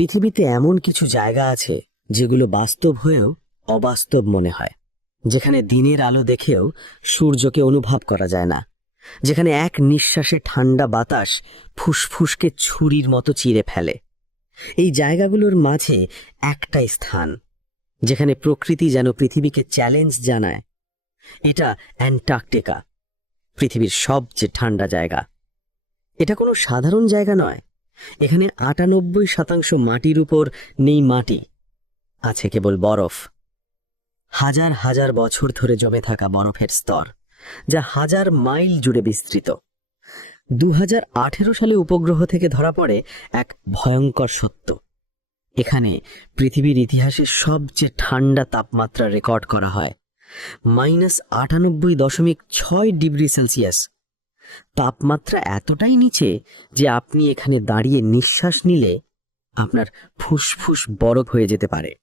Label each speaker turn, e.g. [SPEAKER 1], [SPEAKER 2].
[SPEAKER 1] পৃথিবীতে এমন কিছু জায়গা আছে যেগুলো বাস্তব হয়েও অবাস্তব মনে হয়, যেখানে দিনের আলো দেখেও সূর্যকে অনুভব করা যায় না, যেখানে এক নিঃশ্বাসে ঠান্ডা বাতাস ফুসফুসকে ছুরির মতো চিরে ফেলে। এই জায়গাগুলোর মাঝে একটাই স্থান, যেখানে প্রকৃতি যেন পৃথিবীকে চ্যালেঞ্জ জানায়। এটা অ্যান্টার্কটিকা, পৃথিবীর সবচেয়ে ঠান্ডা জায়গা। এটা কোনো সাধারণ জায়গা নয় এখানে আটানব্বই শতাংশ মাটির উপর নেই মাটি, আছে কেবল বরফ। হাজার হাজার বছর ধরে জমে থাকা বরফের স্তর, যা হাজার মাইল জুড়ে বিস্তৃত। দু হাজার আঠেরো সালে উপগ্রহ থেকে ধরা পড়ে এক ভয়ঙ্কর সত্য। এখানে পৃথিবীর ইতিহাসে সবচেয়ে ঠান্ডা তাপমাত্রা রেকর্ড করা হয়, মাইনাস আটানব্বই দশমিক ছয় ডিগ্রি সেলসিয়াস। তাপমাত্রা এতটাই নিচে যে আপনি এখানে দাঁড়িয়ে নিঃশ্বাস নিলে আপনার ফুসফুস বরফ হয়ে যেতে পারে।